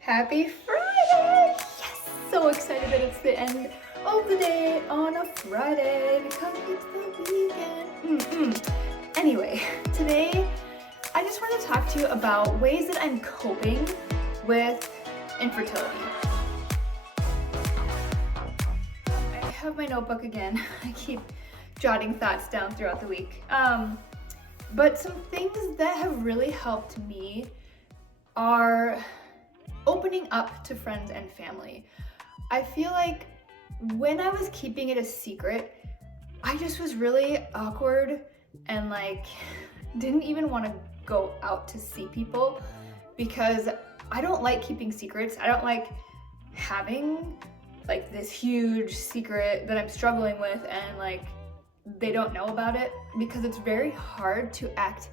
Happy Friday! Yes! So excited that it's the end of the day on a Friday because it's the weekend. Anyway, today I just want to talk to you about ways that I'm coping with infertility. I have my notebook again. I keep jotting thoughts down throughout the week. But some things that have really helped me are opening up to friends and family. I feel like when I was keeping it a secret, I just was really awkward and didn't even want to go out to see people because I don't like keeping secrets. I don't like having this huge secret that I'm struggling with and they don't know about it, because it's very hard to act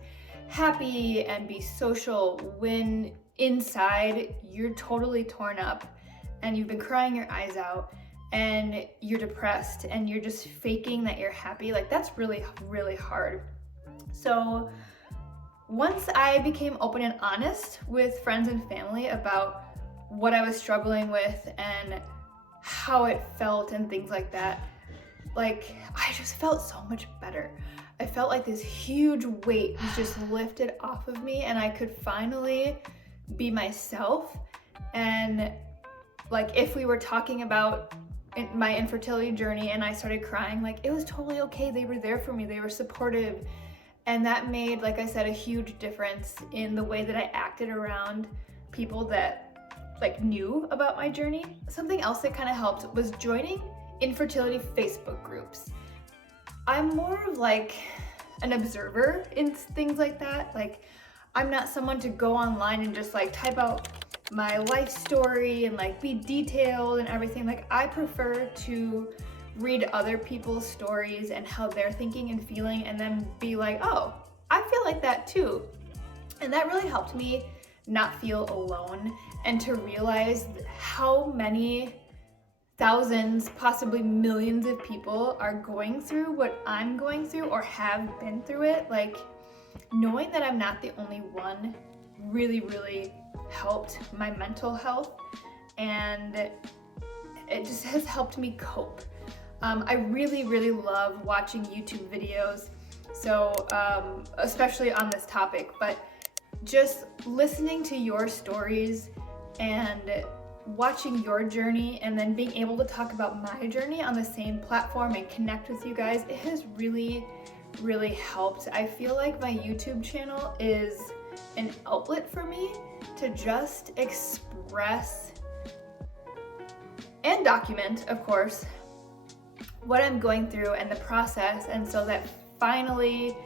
happy and be social when inside you're totally torn up and you've been crying your eyes out and you're depressed and you're just faking that you're happy. That's really, really hard. So once I became open and honest with friends and family about what I was struggling with and how it felt and things like that, I just felt so much better. I felt like this huge weight was just lifted off of me and I could finally be myself. And if we were talking about my infertility journey and I started crying, it was totally okay. They were there for me. They were supportive. And that made, like I said, a huge difference in the way that I acted around people that knew about my journey. Something else that kind of helped was joining infertility Facebook groups. I'm more of an observer in things like that. I'm not someone to go online and just type out my life story and be detailed and everything. I prefer to read other people's stories and how they're thinking and feeling and then be oh, I feel like that too. And that really helped me not feel alone and to realize how many thousands, possibly millions of people are going through what I'm going through or have been through it. Knowing that I'm not the only one really, really helped my mental health, and it just has helped me cope. I really, really love watching YouTube videos, so especially on this topic, but just listening to your stories and watching your journey and then being able to talk about my journey on the same platform and connect with you guys, it has really, really helped. I feel like my YouTube channel is an outlet for me to just express and document, of course, what I'm going through and the process, and so that finally,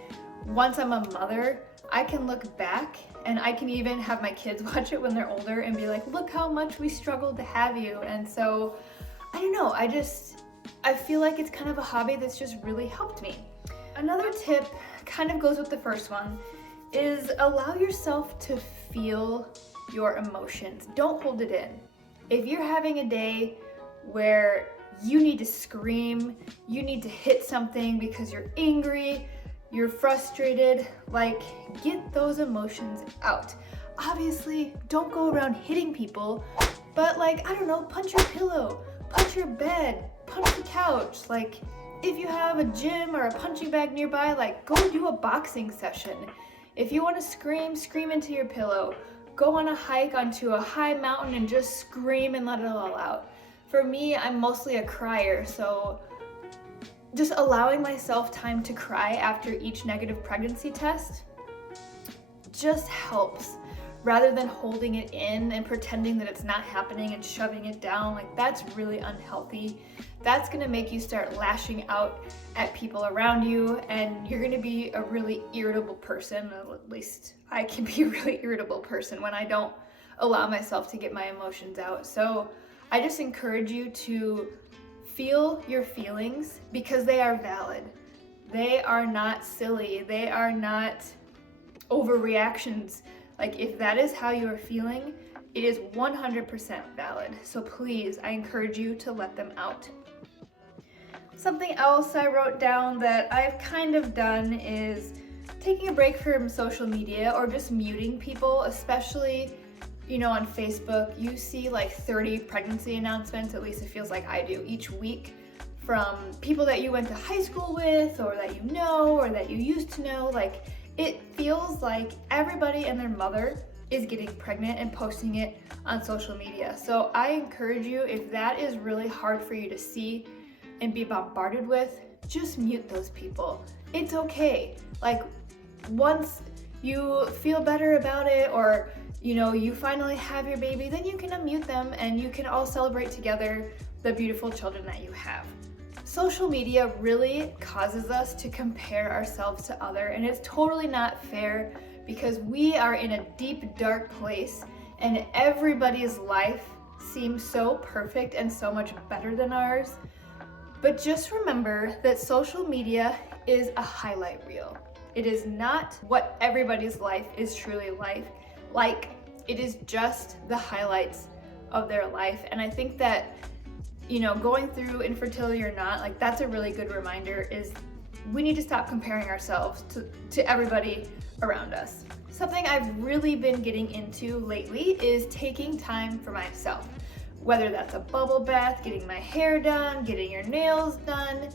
once I'm a mother, I can look back and I can even have my kids watch it when they're older and be look how much we struggled to have you. And so, I don't know, I feel like it's kind of a hobby that's just really helped me. Another tip kind of goes with the first one, is allow yourself to feel your emotions. Don't hold it in. If you're having a day where you need to scream, you need to hit something because you're angry, you're frustrated, get those emotions out. Obviously, don't go around hitting people, but I don't know, punch your pillow, punch your bed, punch the couch. If you have a gym or a punching bag nearby, go do a boxing session. If you want to scream, scream into your pillow. Go on a hike onto a high mountain and just scream and let it all out. For me, I'm mostly a crier, so just allowing myself time to cry after each negative pregnancy test just helps, rather than holding it in and pretending that it's not happening and shoving it down. That's really unhealthy. That's gonna make you start lashing out at people around you, and you're gonna be a really irritable person. At least I can be a really irritable person when I don't allow myself to get my emotions out. So I just encourage you to feel your feelings because they are valid. They are not silly. They are not overreactions. If that is how you are feeling, it is 100% valid. So please, I encourage you to let them out. Something else I wrote down that I've kind of done is taking a break from social media or just muting people, especially on Facebook, you see like 30 pregnancy announcements, at least it feels like I do, each week, from people that you went to high school with, or that you know, or that you used to know. Like, it feels like everybody and their mother is getting pregnant and posting it on social media. So I encourage you, if that is really hard for you to see and be bombarded with, just mute those people. It's okay. Like, once you feel better about it, or you finally have your baby, then you can unmute them and you can all celebrate together the beautiful children that you have. Social media really causes us to compare ourselves to others, and it's totally not fair, because we are in a deep, dark place and everybody's life seems so perfect and so much better than ours. But just remember that social media is a highlight reel. It is not what everybody's life is truly like. It is just the highlights of their life. And I think that, going through infertility or not, like, that's a really good reminder, is we need to stop comparing ourselves to everybody around us. Something I've really been getting into lately is taking time for myself. Whether that's a bubble bath, getting my hair done, getting your nails done,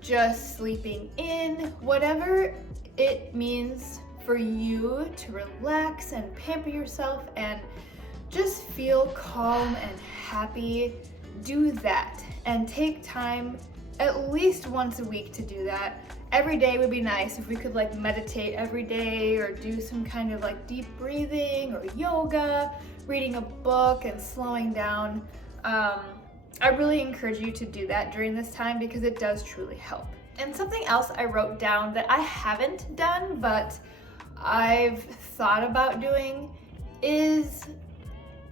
just sleeping in, whatever it means for you to relax and pamper yourself and just feel calm and happy, do that. And take time at least once a week to do that. Every day would be nice if we could like meditate every day, or do some kind of like deep breathing or yoga, reading a book and slowing down. I really encourage you to do that during this time, because it does truly help. And something else I wrote down that I haven't done, but I've thought about doing, is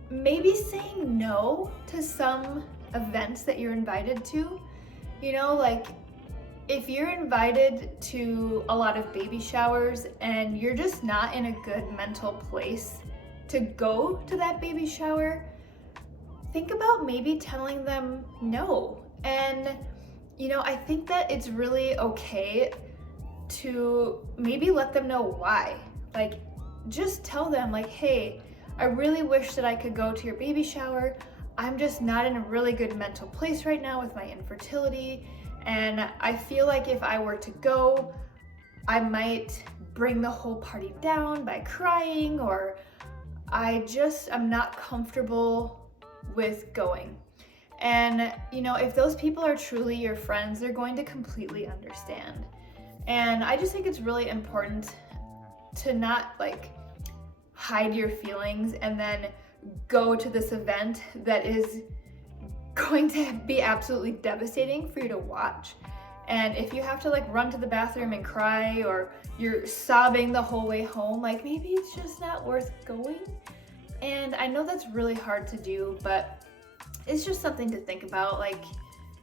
maybe saying no to some events that you're invited to. Like, if you're invited to a lot of baby showers and you're just not in a good mental place to go to that baby shower, think about maybe telling them no. And I think that it's really okay to maybe let them know why. Like, just tell them, like, hey, I really wish that I could go to your baby shower. I'm just not in a really good mental place right now with my infertility, and I feel like if I were to go, I might bring the whole party down by crying, or I'm not comfortable with going. And if those people are truly your friends, they're going to completely understand. And I just think it's really important to not like hide your feelings and then go to this event that is going to be absolutely devastating for you to watch. And if you have to like run to the bathroom and cry, or you're sobbing the whole way home, like, maybe it's just not worth going. And I know that's really hard to do, but it's just something to think about. Like,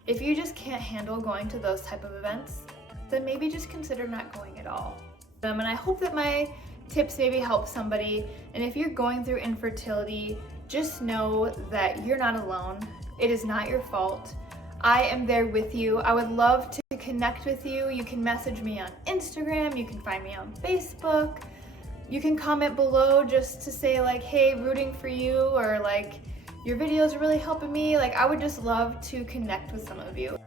if you just can't handle going to those type of events, then maybe just consider not going at all. And I hope that my tips maybe help somebody. And if you're going through infertility, just know that you're not alone. It is not your fault. I am there with you. I would love to connect with you. You can message me on Instagram. You can find me on Facebook. You can comment below just to say like, hey, rooting for you, or like, your videos are really helping me. Like, I would just love to connect with some of you.